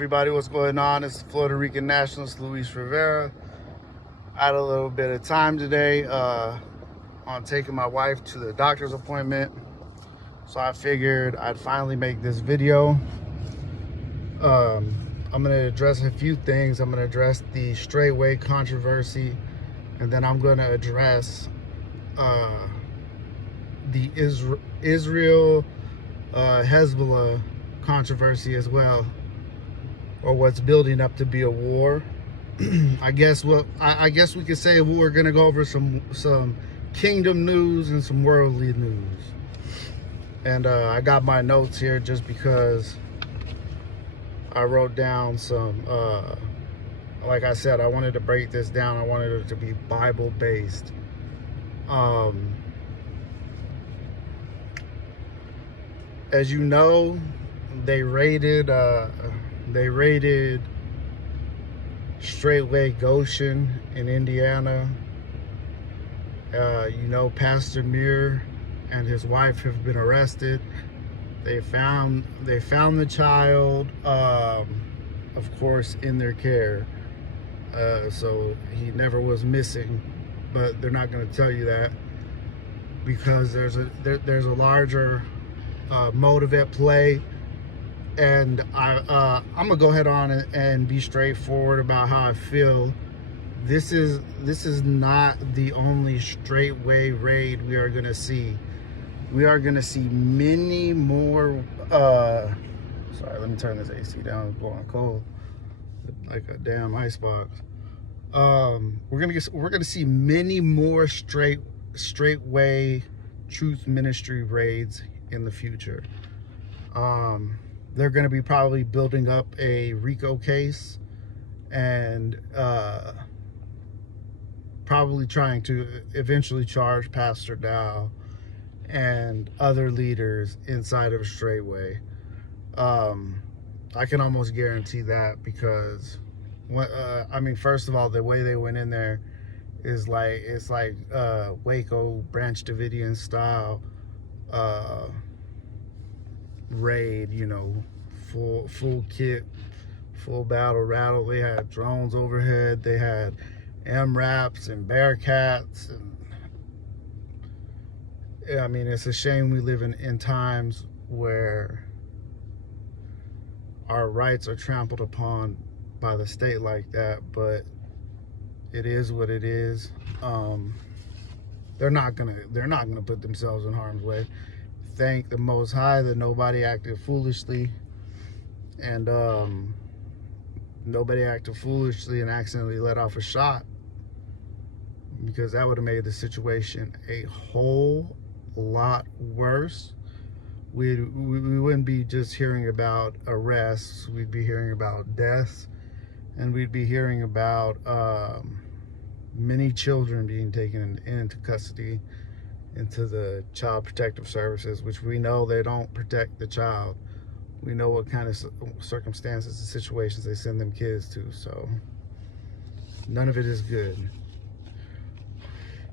everybody, what's going on? It's Puerto Rican nationalist Luis Rivera. I had a little bit of time today on taking my wife to the doctor's appointment, so I figured I'd finally make this video. I'm going to address a few things. I'm going to address the Straitway controversy, and then I'm going to address the Israel Hezbollah controversy as well, or what's building up to be a war. I guess we could say we're gonna go over some kingdom news and some worldly news. And I got my notes here just because I wrote down some like I said, I wanted to break this down. I wanted it to be Bible based. As you know, they raided StraitwayGoshen in Indiana. You know, Pastor Muir and his wife have been arrested. They found the child, of course, in their care. So he never was missing, but they're not going to tell you that because there's a larger motive at play. And I'm gonna go ahead on and be straightforward about how I feel. This is not the only Straitway raid we are gonna see. We are gonna see many more. Sorry, let me turn this AC down. It's blowing cold, like a damn icebox. We're gonna see many more Straitway Truth Ministry raids in the future. They're going to be probably building up a RICO case and probably trying to eventually charge Pastor Dow and other leaders inside of Straitway. I can almost guarantee that because, I mean, first of all, the way they went in there is like, it's like Waco Branch Davidian style raid, you know, full kit, full battle rattle. They had drones overhead, they had MRAPs and Bearcats, and I mean, it's a shame we live in times where our rights are trampled upon by the state like that, but it is what it is. They're not gonna put themselves in harm's way. Thank the Most High that nobody acted foolishly, and nobody acted foolishly and accidentally let off a shot, because that would have made the situation a whole lot worse. We wouldn't be just hearing about arrests, we'd be hearing about deaths, and we'd be hearing about many children being taken into custody, into the Child Protective Services, which we know they don't protect the child. We know what kind of circumstances and situations they send them kids to, so none of it is good.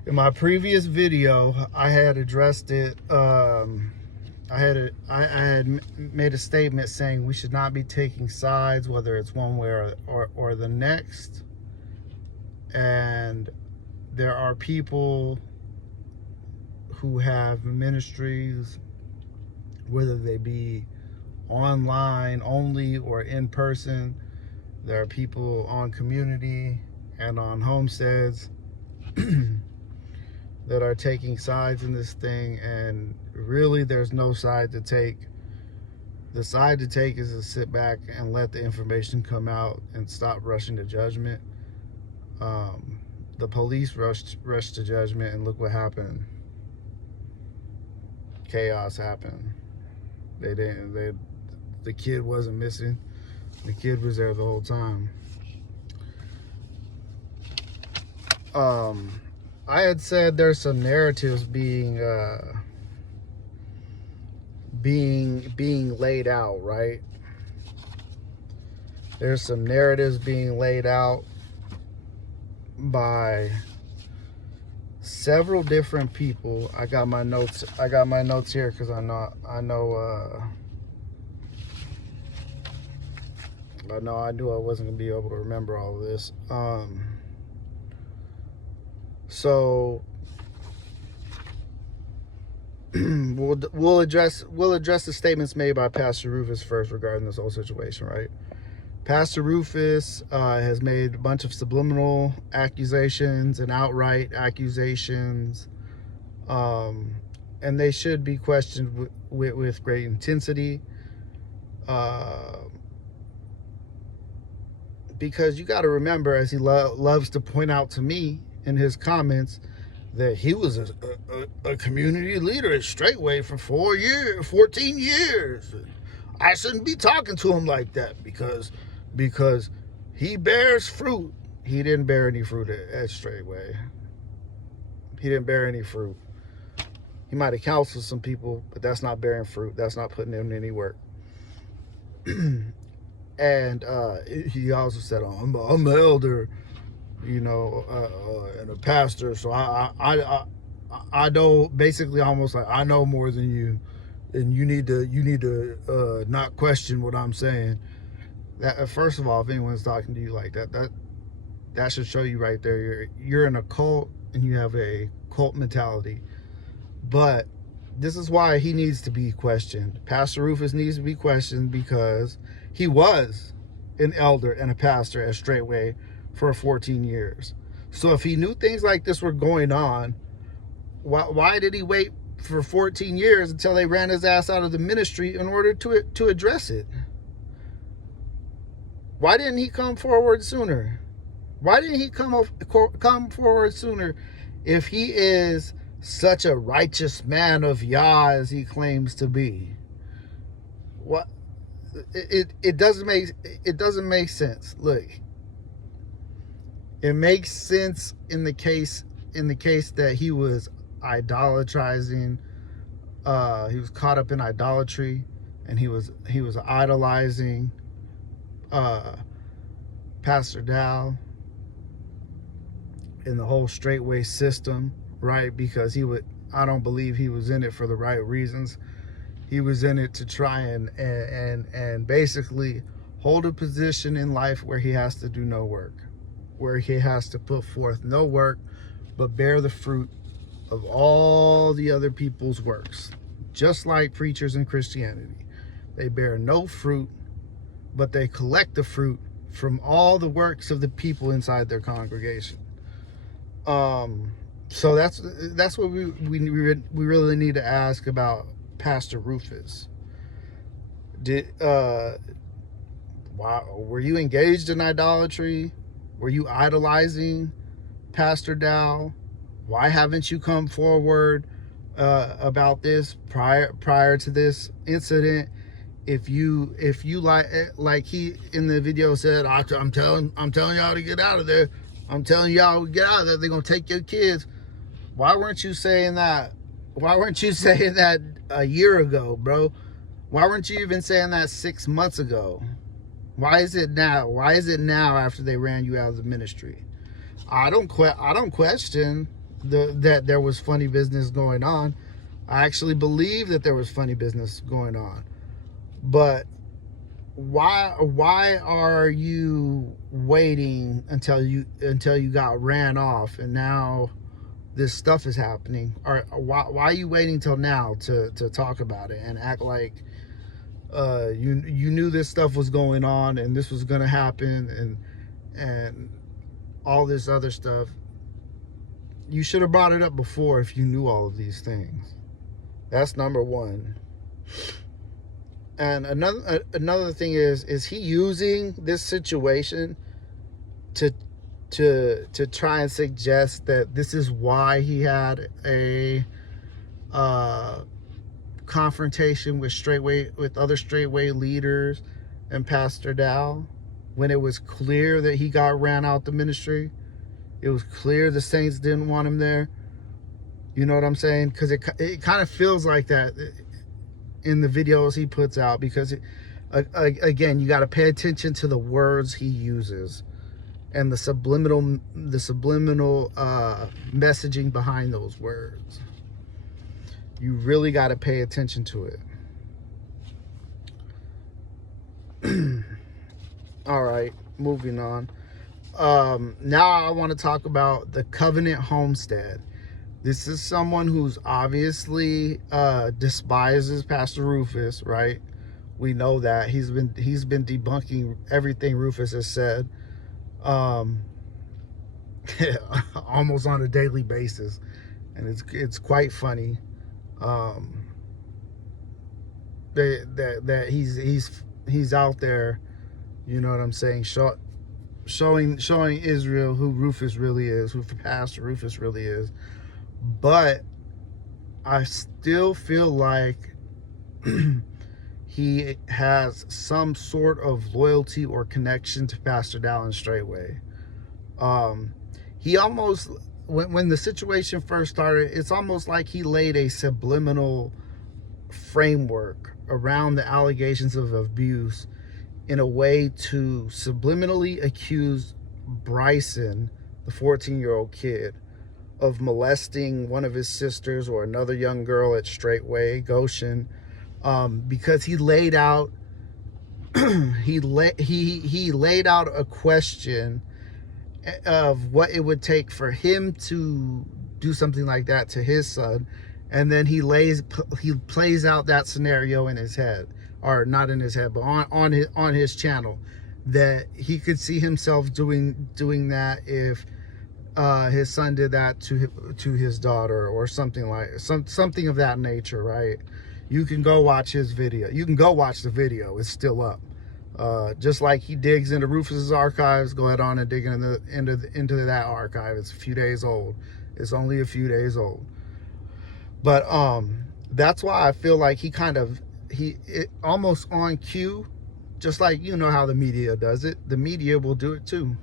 In my previous video, I had addressed it. I had made a statement saying we should not be taking sides, whether it's one way or the next. And there are people who have ministries, whether they be online only or in person. There are people on community and on homesteads that are taking sides in this thing, and really there's no side to take. The side to take is to sit back and let the information come out and stop rushing to judgment. The police rushed to judgment, and look what happened. Chaos happened. The kid wasn't missing. The kid was there the whole time. I had said there's some narratives being laid out, right? There's some narratives being laid out by several different people. I got my notes here because I know But no, I knew I wasn't gonna be able to remember all of this. So we'll address the statements made by Pastor Rufus first regarding this whole situation, right? Pastor Rufus has made a bunch of subliminal accusations and outright accusations, and they should be questioned with great intensity, because you got to remember, as he loves to point out to me in his comments, that he was a community leader at Straitway for 14 years. I shouldn't be talking to him like that because he bears fruit. He didn't bear any fruit at Straitway. He didn't bear any fruit. He might have counseled some people, but that's not bearing fruit. That's not putting in any work. And he also said, I'm an elder, you know, and a pastor, so I know, basically almost like I know more than you, and you need to not question what I'm saying. That, first of all, if anyone's talking to you like that should show you right there you're in a cult and you have a cult mentality. But this is why he needs to be questioned. Pastor Rufus needs to be questioned because he was an elder and a pastor at Straitway for 14 years. So if he knew things like this were going on, why did he wait for 14 years until they ran his ass out of the ministry in order to address it? Why didn't he come forward sooner? Why didn't he come forward sooner if he is such a righteous man of Yah as he claims to be? What? It doesn't make sense. Look, it makes sense in the case that he was idolatrizing. He was caught up in idolatry, and he was idolizing Pastor Dow and the whole Straitway system, right? Because I don't believe he was in it for the right reasons. He was in it to try and basically hold a position in life where he has to do no work, where he has to put forth no work, but bear the fruit of all the other people's works. Just like preachers in Christianity. They bear no fruit, but they collect the fruit from all the works of the people inside their congregation. So that's what we really need to ask about Pastor Rufus. Why were you engaged in idolatry? Were you idolizing Pastor Dow? Why haven't you come forward about this prior to this incident? If you like he in the video said, I'm telling y'all to get out of there. I'm telling y'all to get out of there. They're gonna take your kids. Why weren't you saying that? Why weren't you saying that a year ago, bro? Why weren't you even saying that 6 months ago? Why is it now? Why is it now after they ran you out of the ministry? I don't question that there was funny business going on. I actually believe that there was funny business going on. But why are you waiting until you got ran off and now this stuff is happening? Or why are you waiting till now to talk about it and act like you knew this stuff was going on and this was gonna happen and all this other stuff? You should have brought it up before if you knew all of these things. That's number one. And another thing is he using this situation to try and suggest that this is why he had a confrontation with other Straitway leaders and Pastor Dow, when it was clear that he got ran out the ministry? It was clear the saints didn't want him there. You know what I'm saying? Because it kind of feels like that in the videos he puts out, because again, you got to pay attention to the words he uses and the subliminal messaging behind those words. You really got to pay attention to it. All right, moving on. Now I want to talk about the covenant homestead. This is someone who's obviously despises Pastor Rufus, right? We know that he's been debunking everything Rufus has said, almost on a daily basis, and it's quite funny. That he's out there, you know what I'm saying, showing Israel who Rufus really is, who Pastor Rufus really is. But I still feel like he has some sort of loyalty or connection to Pastor Dallin Straitway. He almost, when the situation first started, it's almost like he laid a subliminal framework around the allegations of abuse in a way to subliminally accuse Bryson, the 14-year-old kid, of molesting one of his sisters or another young girl at Straitway Goshen, because he laid out he laid out a question of what it would take for him to do something like that to his son, and then he plays out that scenario in his head, or not in his head, but on his channel, that he could see himself doing that if his son did that to his daughter, or something of that nature, right? You can go watch his video. You can go watch the video. It's still up. Just like he digs into Rufus's archives, go ahead on and dig into that archive. It's a few days old. It's only a few days old. But that's why I feel like he almost on cue, just like, you know how the media does it. The media will do it too.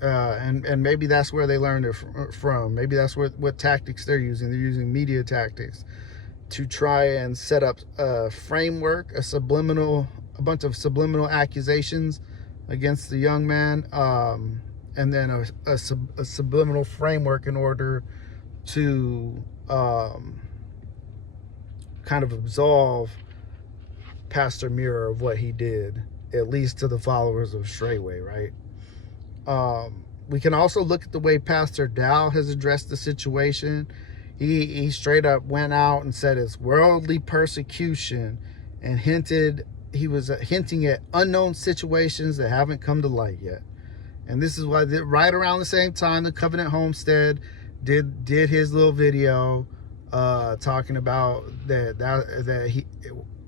And maybe that's where they learned it from. Maybe that's what tactics they're using. They're using media tactics to try and set up a framework, a bunch of subliminal accusations against the young man, and then a subliminal framework in order to kind of absolve Pastor Mirror of what he did, at least to the followers of Straitway, right? We can also look at the way Pastor Dow has addressed the situation. He straight up went out and said it's worldly persecution, and he was hinting at unknown situations that haven't come to light yet. And this is why right around the same time the Covenant Homestead did his little video talking about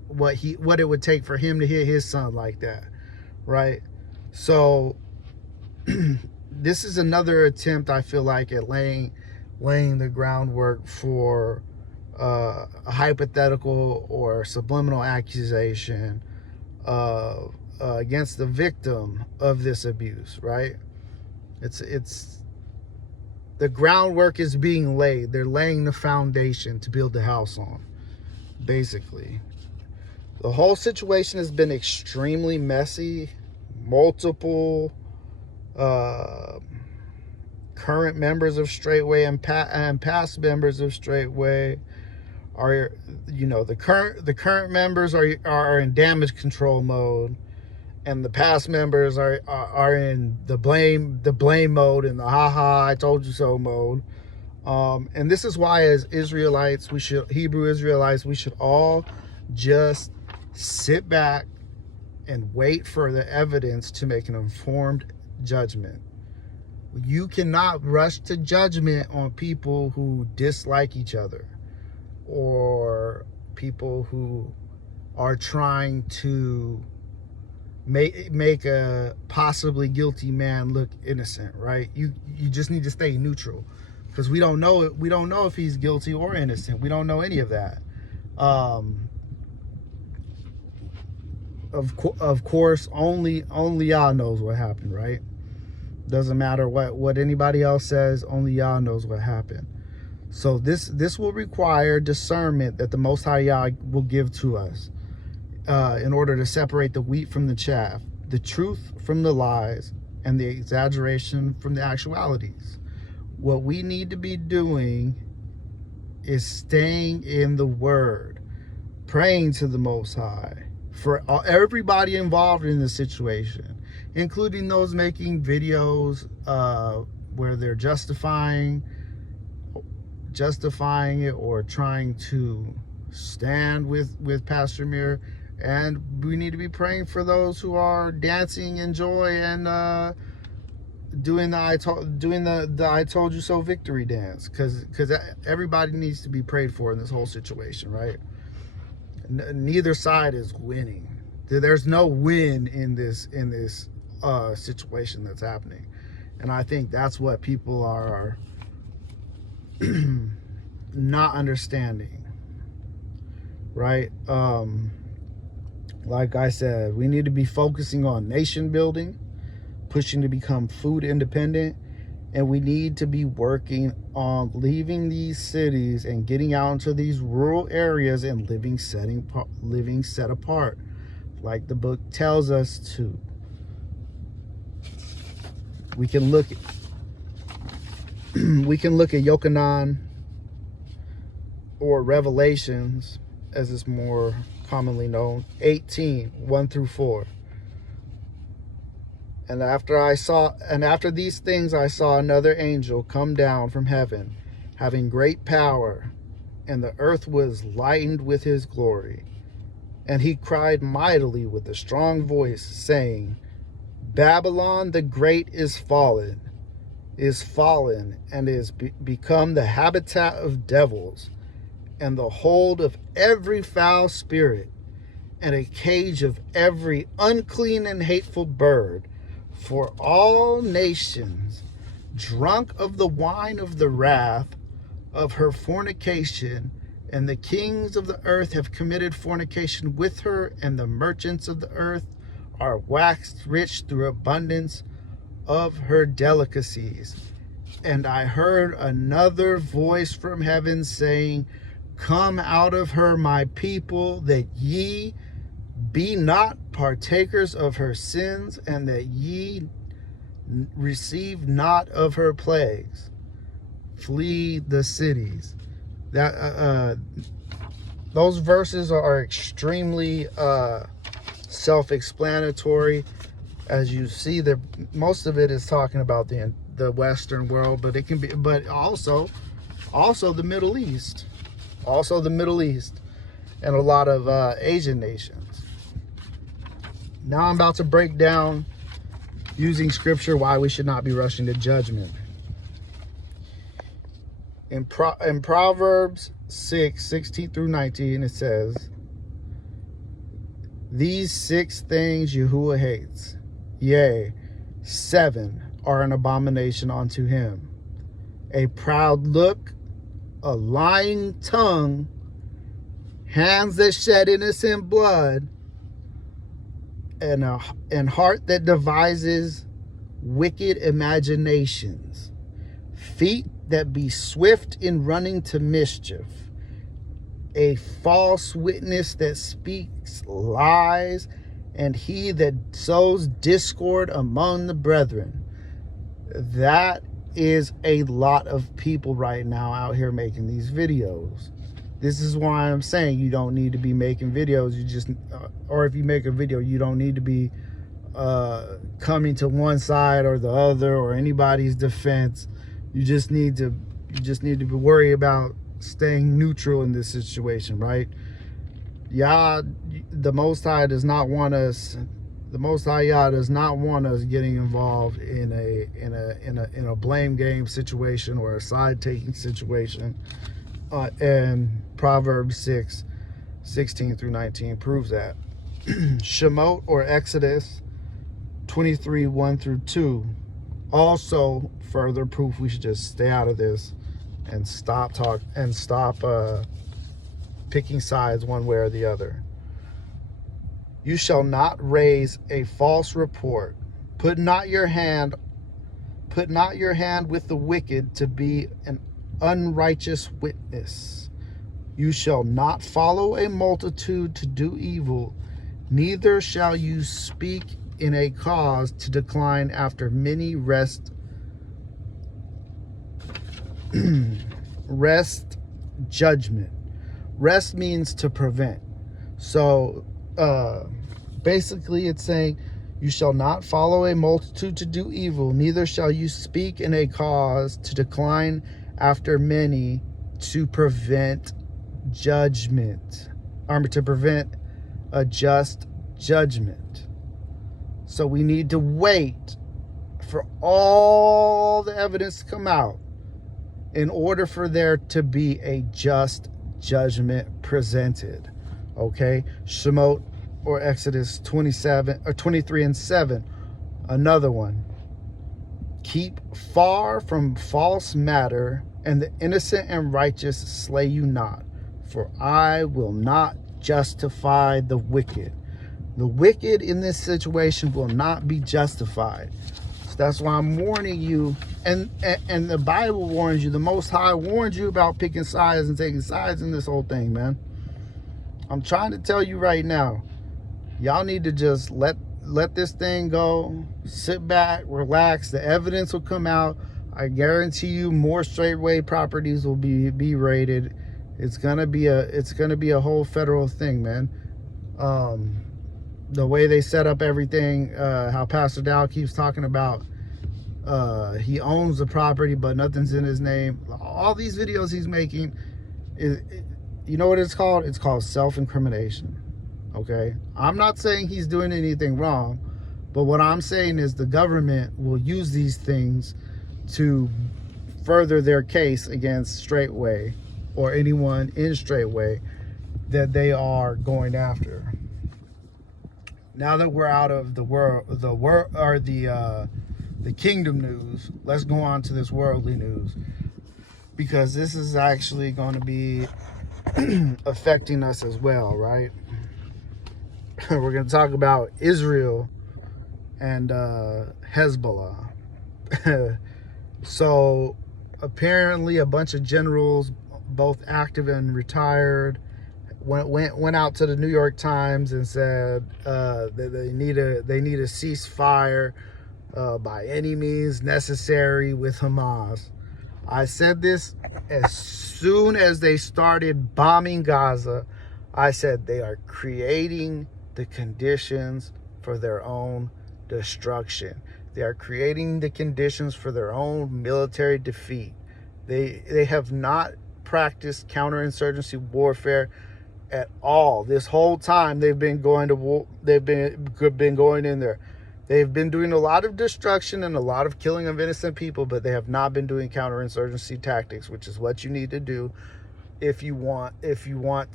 what it would take for him to hit his son like that, right? So this is another attempt, I feel like, at laying the groundwork for a hypothetical or subliminal accusation against the victim of this abuse, right? It's the groundwork is being laid. They're laying the foundation to build the house on, basically. The whole situation has been extremely messy. Multiple current members of Straitway and past members of Straitway are, the current members are in damage control mode, and the past members are in the blame mode, and the haha I told you so mode. And this is why, as Israelites, Hebrew Israelites, we should all just sit back and wait for the evidence to make an informed judgment. You cannot rush to judgment on people who dislike each other, or people who are trying to make a possibly guilty man look innocent, right? You just need to stay neutral, because we don't know if he's guilty or innocent. We don't know any of that. Of course, only Yah knows what happened, right? Doesn't matter what anybody else says. Only Yah knows what happened. So this will require discernment that the Most High Yah will give to us, in order to separate the wheat from the chaff, the truth from the lies, and the exaggeration from the actualities. What we need to be doing is staying in the Word, praying to the Most High for everybody involved in the situation, including those making videos where they're justifying it or trying to stand with Pastor Mir. And we need to be praying for those who are dancing in joy and doing the I told you so victory dance, because everybody needs to be prayed for in this whole situation, right? Neither side is winning. There's no win in this situation that's happening, and I think that's what people are not understanding, right? Like I said, we need to be focusing on nation building, pushing to become food independent, and we need to be working on leaving these cities and getting out into these rural areas and living set apart, like the book tells us to. We can look at Yochanan, or Revelations as it's more commonly known, 18:1-4. And after these things I saw another angel come down from heaven, having great power, and the earth was lightened with his glory. And he cried mightily with a strong voice, saying, Babylon the great is fallen, and is become the habitat of devils, and the hold of every foul spirit, and a cage of every unclean and hateful bird. For all nations, drunk of the wine of the wrath of her fornication, and the kings of the earth have committed fornication with her, and the merchants of the earth are waxed rich through abundance of her delicacies. And I heard another voice from heaven saying, Come out of her, my people, that ye be not partakers of her sins, and that ye receive not of her plagues. Flee the cities. Those verses are extremely self-explanatory. As you see, most of it is talking about the Western world, but it can be, but also the Middle East, and a lot of Asian nations. Now I'm about to break down, using scripture, why we should not be rushing to judgment. In Proverbs 6:16-19, it says, These 6 things Yahuwah hates, yea, 7 are an abomination unto him: a proud look, a lying tongue, hands that shed innocent blood, and heart that devises wicked imaginations, feet that be swift in running to mischief, a false witness that speaks lies, and he that sows discord among the brethren. That is a lot of people right now out here making these videos. This is why I'm saying you don't need to be making videos. You just, or if you make a video, you don't need to be coming to one side or the other or anybody's defense. You just need to be worried about staying neutral in this situation, right? Yah, the Most High does not want us. The Most High Yah does not want us getting involved in a blame game situation or a side taking situation. And Proverbs 6:16-19 proves that. Shemot, or Exodus 23:1-2, also further proof we should just stay out of this and stop picking sides one way or the other. You shall not raise a false report. Put not your hand with the wicked to be an unrighteous witness. You shall not follow a multitude to do evil, neither shall you speak in a cause to decline after many rest judgment. Rest means to prevent. So basically it's saying You shall not follow a multitude to do evil, neither shall you speak in a cause to decline after many, to prevent judgment, or to prevent a just judgment. So we need to wait for all the evidence to come out in order for there to be a just judgment presented. Okay? Shemot, or Exodus 27 or 23:7. Another one. Keep far from false matter, and the innocent and righteous slay you not, for I will not justify the wicked. The wicked in this situation will not be justified. So that's why I'm warning you, and the Bible warns you, the Most High warns you about picking sides and taking sides in this whole thing, man. I'm trying to tell you right now, y'all need to just let this thing go, sit back, relax. The evidence will come out. I guarantee you more Straitway properties will be raided. It's gonna be a whole federal thing, man. The way they set up everything, how Pastor Dow keeps talking about he owns the property but nothing's in his name. All these videos he's making, you know what it's called? It's called self-incrimination. Okay, I'm not saying he's doing anything wrong, but what I'm saying is the government will use these things to further their case against Straitway or anyone in Straitway that they are going after. Now that we're out of the kingdom news, let's go on to this worldly news, because this is actually going to be affecting us as well, right? We're going to talk about Israel and Hezbollah. So apparently a bunch of generals, both active and retired, went out to the New York Times and said that they need a ceasefire by any means necessary with Hamas. I said this as soon as they started bombing Gaza. I said they are creating the conditions for their own destruction. They are creating the conditions for their own military defeat. They have not practiced counterinsurgency warfare at all. This whole time they've been going to war. They've been going in there. They've been doing a lot of destruction and a lot of killing of innocent people, but they have not been doing counterinsurgency tactics, which is what you need to do if you want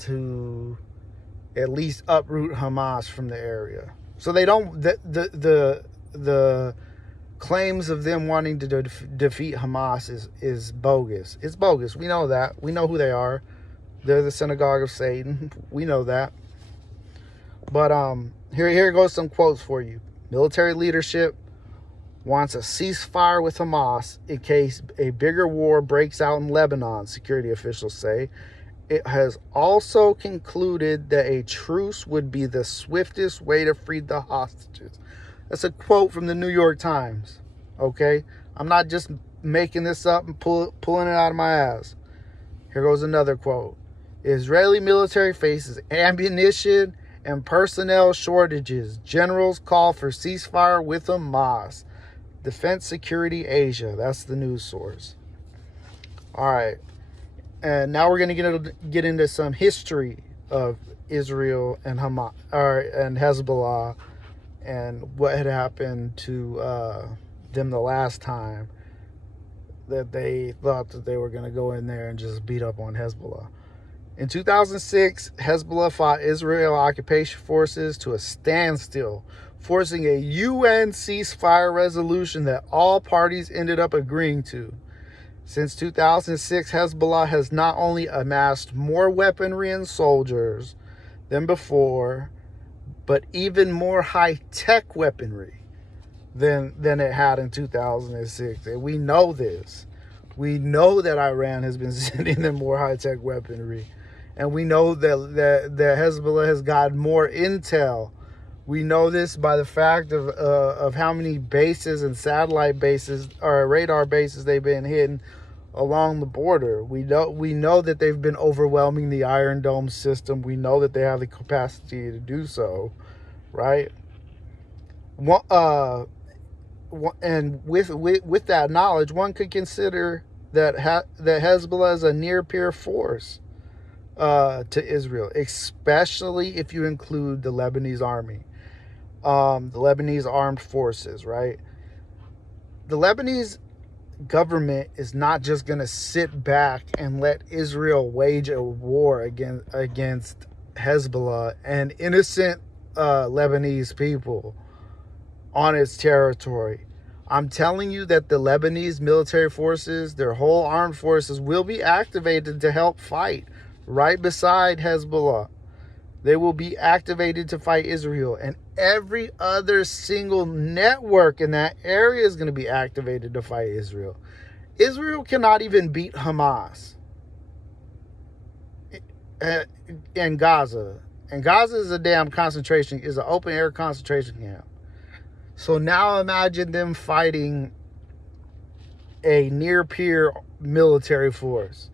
to at least uproot Hamas from the area. So they don't, the claims of them wanting to defeat Hamas is bogus. It's bogus. We know that. We know who they are. They're the synagogue of Satan. We know that. But here goes some quotes for you. Military leadership wants a ceasefire with Hamas in case a bigger war breaks out in Lebanon, security officials say. It has also concluded that a truce would be the swiftest way to free the hostages. That's a quote from the New York Times. Okay? I'm not just making this up and pulling it out of my ass. Here goes another quote. Israeli military faces ammunition and personnel shortages. Generals call for ceasefire with Hamas. Defense Security Asia. That's the news source. All right. And now we're going to get into some history of Israel and Hamas, and Hezbollah, and what had happened to them the last time that they thought that they were going to go in there and just beat up on Hezbollah. In 2006, Hezbollah fought Israel occupation forces to a standstill, forcing a UN ceasefire resolution that all parties ended up agreeing to. Since 2006, Hezbollah has not only amassed more weaponry and soldiers than before, but even more high-tech weaponry than it had in 2006. And we know this. We know that Iran has been sending them more high-tech weaponry. And we know that Hezbollah has gotten more intel. We know this by the fact of how many bases and satellite bases or radar bases they've been hitting along the border. We know that they've been overwhelming the Iron Dome system. We know that they have the capacity to do so, right? And with that knowledge, one could consider that that Hezbollah is a near peer force to Israel, especially if you include the Lebanese army, the Lebanese armed forces, right? The Lebanese government is not just going to sit back and let Israel wage a war against Hezbollah and innocent Lebanese people on its territory. I'm telling you that the Lebanese military forces, their whole armed forces, will be activated to help fight right beside Hezbollah. They will be activated to fight Israel, and every other single network in that area is going to be activated to fight Israel. Israel cannot even beat Hamas in Gaza. And Gaza is a damn concentration, is an open air concentration camp. So now imagine them fighting a near peer military force.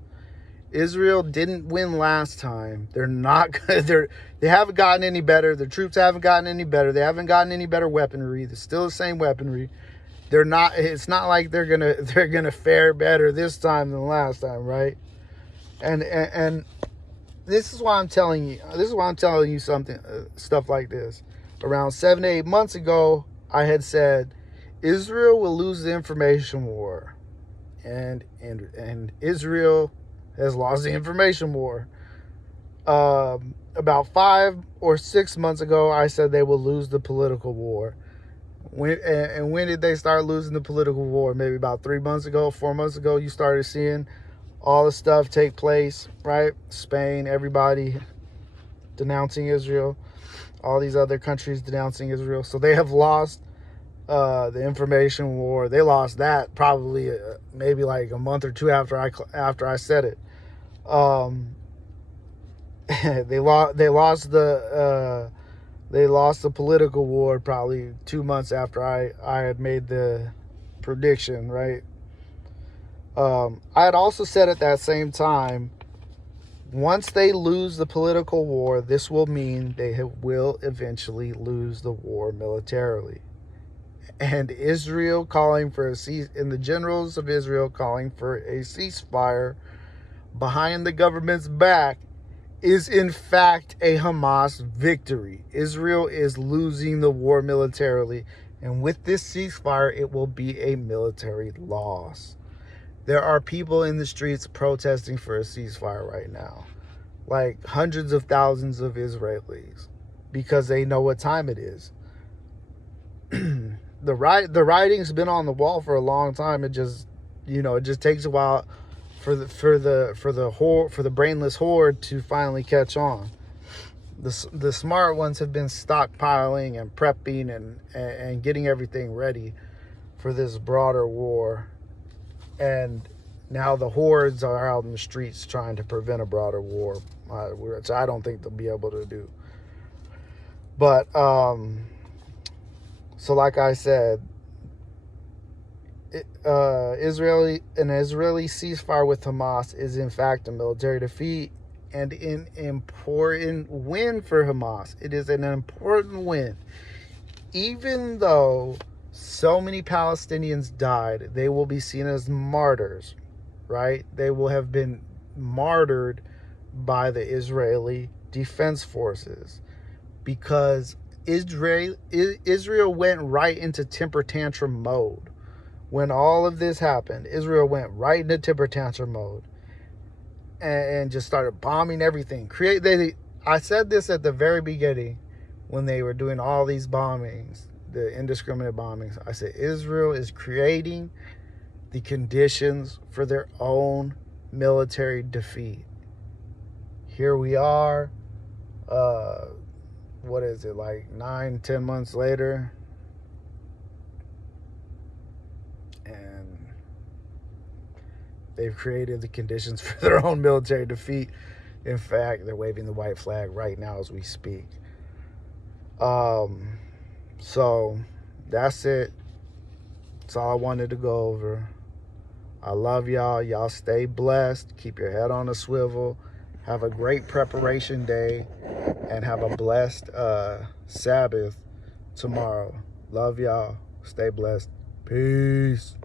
Israel didn't win last time. They're not good. They haven't gotten any better. Their troops haven't gotten any better. They haven't gotten any better weaponry. They're still the same weaponry. They're not. It's not like they're gonna fare better this time than last time, right? And this is why I'm telling you. This is why I'm telling you something. Stuff like this. Around 7 to 8 months ago, I had said Israel will lose the information war, and Israel has lost the information war. About 5 or 6 months ago, I said they will lose the political war. When did they start losing the political war? Maybe about 3 months ago, 4 months ago, you started seeing all the stuff take place, right? Spain, everybody denouncing Israel, all these other countries denouncing Israel. So they have lost the information war. They lost that probably maybe like a month or two after I said it. They lost the political war probably 2 months after I had made the prediction, right? I had also said at that same time, once they lose the political war, this will mean they will eventually lose the war militarily. And Israel calling for and the generals of Israel calling for a ceasefire behind the government's back is in fact a Hamas victory. Israel is losing the war militarily, and with this ceasefire, it will be a military loss. There are people in the streets protesting for a ceasefire right now, like hundreds of thousands of Israelis, because they know what time it is. The writing's been on the wall for a long time. It just takes a while for the brainless horde to finally catch on. The smart ones have been stockpiling and prepping and getting everything ready for this broader war. And now the hordes are out in the streets trying to prevent a broader war, which I don't think they'll be able to do. But so like I said, an Israeli ceasefire with Hamas is in fact a military defeat and an important win for Hamas. It is an important win. Even though so many Palestinians died, they will be seen as martyrs, right? They will have been martyred by the Israeli defense forces because Israel went right into temper tantrum mode. When all of this happened, Israel went right into temper tantrum mode and just started bombing everything. I said this at the very beginning when they were doing all these bombings, the indiscriminate bombings. I said Israel is creating the conditions for their own military defeat. Here we are, what is it, like 9-10 months later, and they've created the conditions for their own military defeat. In fact, they're waving the white flag right now as we speak. So that's it. That's all I wanted to go over. I love y'all. Y'all stay blessed. Keep your head on a swivel. Have a great preparation day and have a blessed Sabbath tomorrow. Love y'all. Stay blessed. Peace.